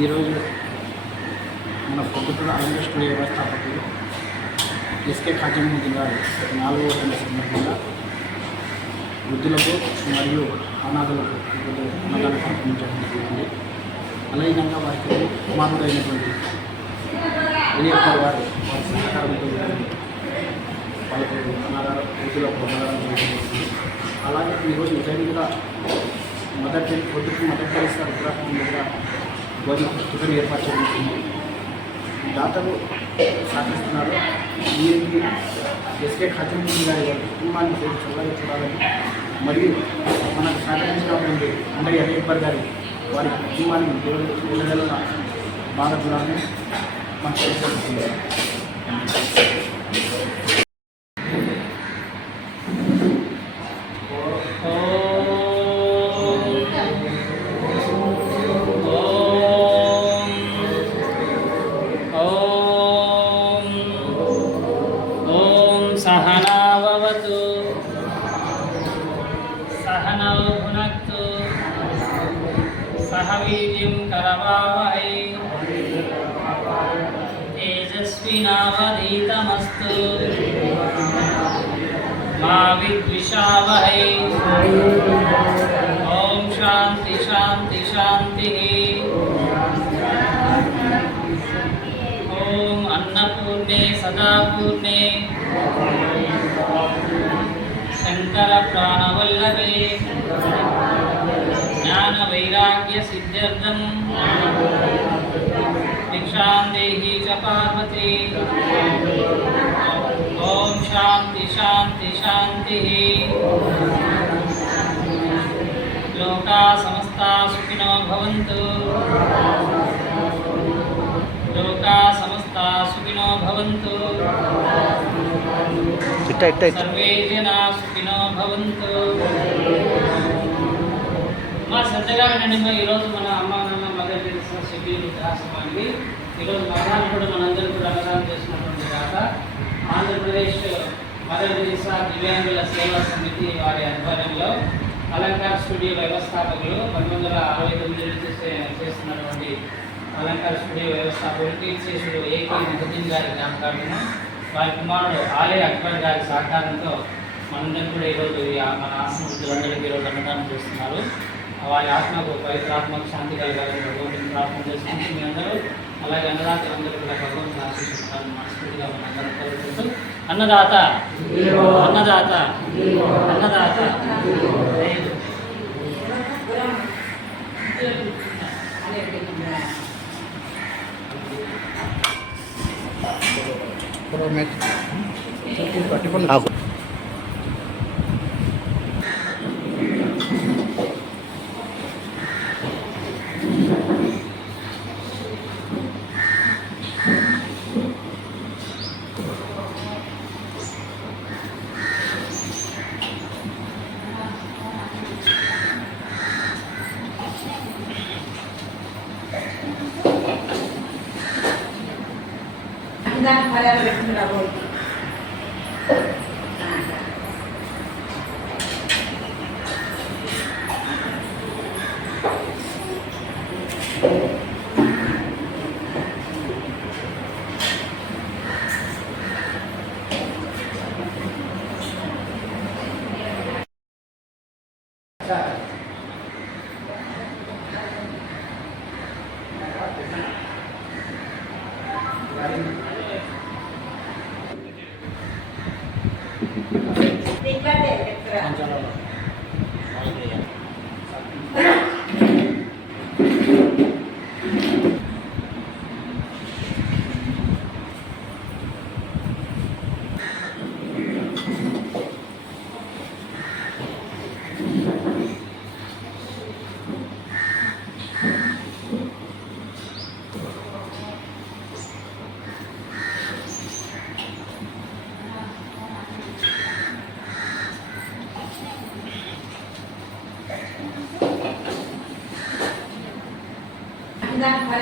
ఈరోజు మన పొద్దుటూరు ఆంధ్ర స్టూడియో వ్యవస్థాపకులు ఎస్కే ఖాజీముద్దీన్ గారు 4వ వర్ధంతి సందర్భంగా వృద్ధులకు మరియు అనాథులకు అన్నదానం పంపించడం జరిగింది. అలాగే వారికి కుమారుడైనటువంటి ఎలియప్పర్ గారు వారి సహకారంతో వాళ్ళకు వృద్ధులకు అన్నదానం జరిగింది. అలాగే ఈరోజు నిజంగా పొద్దుకు మదర్ తెరీసా విగ్రహం దగ్గర భోజన పుస్తకం ఏర్పాటు చేయబడుతుంది. దాతలు సహకరిస్తున్నారు. వీరికి ఎస్కే ఖాజీముద్దీన్ గారి కుటుంబాన్ని పేరు చల్లగా చూడాలని మరియు మనకు సహకరించినటువంటి అందరి ఎలియప్పర్ గారి వారి కుటుంబాన్ని పిల్లల బాగా చూడాలని మనకు తెలియజేస్తుంది. सहनावतु सहनौ भुनक्तु सह वीर्यं करवावहै तेजस्विनावधीतमस्तु मा विद्विषावहै। ॐ शान्ति शान्ति शान्तिः। ॐ अन्नपूर्णे सदापूर्णे शंकर प्राणवल्लभे ज्ञान वैराग्य सिद्ध्यर्थं भिक्षां देहि च पार्वती। ओम शांति शांति शांतिः। लोका समस्ता सुखिनो भवन्तु। लोका समस्ता सुखिनो भवन्तु। सर्वे जना सुखिनो भवन्तु। మా శ్రద్ధగా వినండి. ఈరోజు మన అమ్మ నాన్న మదర్ తెరీసా షెడ్యూల్ వృద్ధాశ్రమానికి ఈరోజు మధ్యాహ్నం కూడా మనందరూ కూడా అన్నదానం చేసినటువంటి దాత ఆంధ్రప్రదేశ్ మదర్ తెరీసా దివ్యాంగుల సేవా సమితి వారి ఆధ్వర్యంలో అలంకార స్టూడియో వ్యవస్థాపకులు 1969 నుంచి చేస్తున్నటువంటి అలంకార స్టూడియో వ్యవస్థాపకులు కీర్తిశేషుడు ఏకే ముద్దీన్ గారి జ్ఞాపకాలను వారి కుమారుడు ఆలయ అక్బర్ గారి సహకారంతో మనందరం కూడా ఈరోజు మన ఆశ్రమ వృద్ధులందరికీ ఈరోజు అన్నదానం చేస్తున్నారు. వారి ఆత్మకు పవిత్రాత్మకు శాంతి కలగాలని భగవంతుని ప్రార్థన చేసుకుంటూ మీ అందరూ అలాగే అన్నదాతలందరూ కూడా భగవంతుని ఆశీర్వదించాలని మనస్ఫూర్తిగా మనందరం కోరుకుంటూ అన్నదాత అన్నదాత అన్నదాత Tidak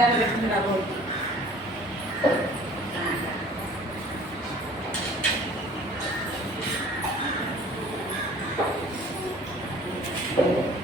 ada berkenaan. Thank you.